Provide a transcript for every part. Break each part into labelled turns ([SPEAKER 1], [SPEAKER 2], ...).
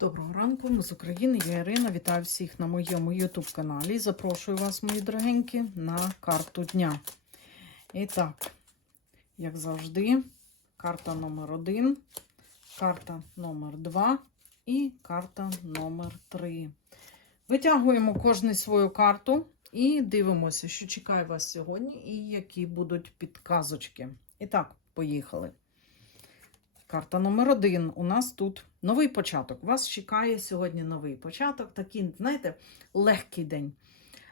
[SPEAKER 1] Доброго ранку, ми з України. Я Ірина. Вітаю всіх на моєму YouTube каналі. Запрошую вас, мої дорогенькі, на карту дня. І так, як завжди, карта номер 1 карта номер 2 і карта номер 3 Витягуємо кожну свою карту і дивимося, що чекає вас сьогодні, і які будуть підказочки. І так, поїхали. Карта номер один. У нас тут новий початок. Вас чекає сьогодні новий початок. Такий, знаєте, легкий день.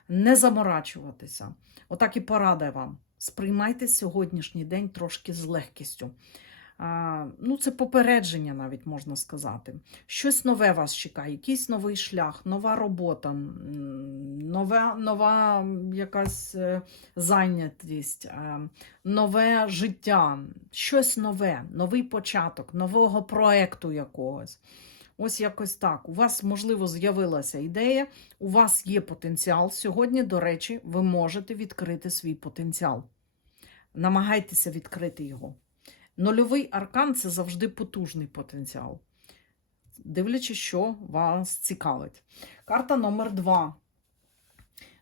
[SPEAKER 1] Не заморачуватися. Отак і порада вам. Сприймайте сьогоднішній день трошки з легкістю. Ну, це попередження, навіть можна сказати. Щось нове вас чекає, якийсь новий шлях, нова робота, нова, нова якась е, зайнятість, е, нове життя, щось нове, новий початок, нового проекту якогось. Ось якось так. У вас, можливо, з'явилася ідея, у вас є потенціал. Сьогодні, до речі, ви можете відкрити свій потенціал. Намагайтеся відкрити його. Нульовий аркан це завжди потужний потенціал. Дивлячись, що вас цікавить. Карта номер два.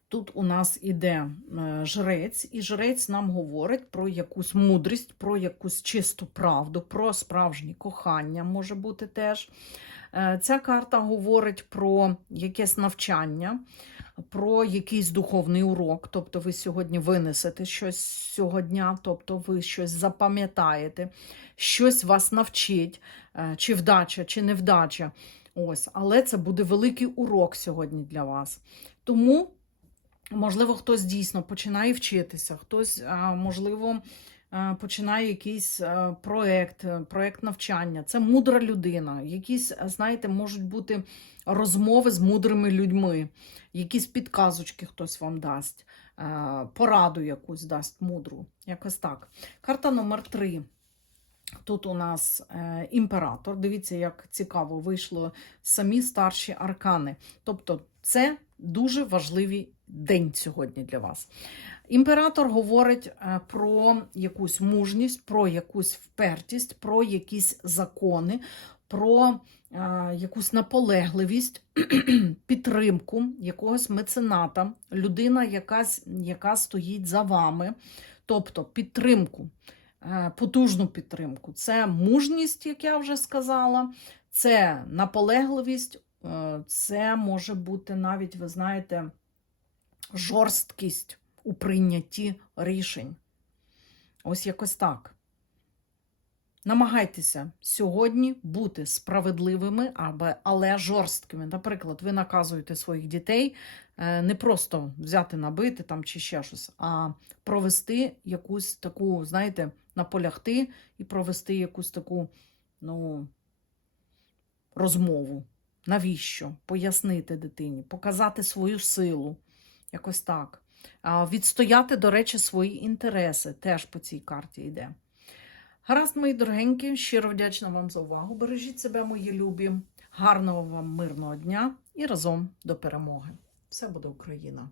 [SPEAKER 1] Тут у нас іде е, жрець, і жрець нам говорить про якусь мудрість, про якусь чисту правду, про справжнє кохання може бути теж. Е, Ця карта говорить про якесь навчання, про якийсь духовний урок. Тобто ви сьогодні винесете щось дня, тобто ви щось запам'ятаєте, щось вас навчить, е, чи вдача, чи невдача. Ось, але це буде великий урок сьогодні для вас. Тому. Можливо, хтось дійсно починає вчитися, хтось, можливо, починає якийсь а, проект, е, проект навчання. Це мудра людина. Якісь, знаєте, можуть бути розмови з мудрими людьми, якісь підказочки хтось вам дасть, пораду якусь дасть мудру. Якось так. Карта номер три. Тут у нас е, імператор. Дивіться, як цікаво вийшло самі старші аркани. Тобто, це дуже важливий день сьогодні для вас. Імператор говорить е, про якусь мужність, про якусь впертість, про якісь закони, про е, якусь наполегливість, підтримку якогось мецената, людина, якась, яка стоїть за вами, тобто підтримку. Е, Потужну підтримку. Це мужність, як я вже сказала, це наполегливість, це може бути навіть, ви знаєте, жорсткість у прийнятті рішень. Ось якось так. Намагайтеся сьогодні бути справедливими, але жорсткими. Наприклад, ви наказуєте своїх дітей е, не просто взяти, набити там чи ще щось, а провести якусь таку, знаєте, наполягти і провести якусь таку ну, розмову. Навіщо? Пояснити дитині, показати свою силу. Якось так. Відстояти, до речі, свої інтереси теж по цій карті йде. Гаразд, мої дорогенькі, щиро вдячна вам за увагу. Бережіть себе, мої любі. Гарного вам мирного дня і разом до перемоги. Все буде Україна!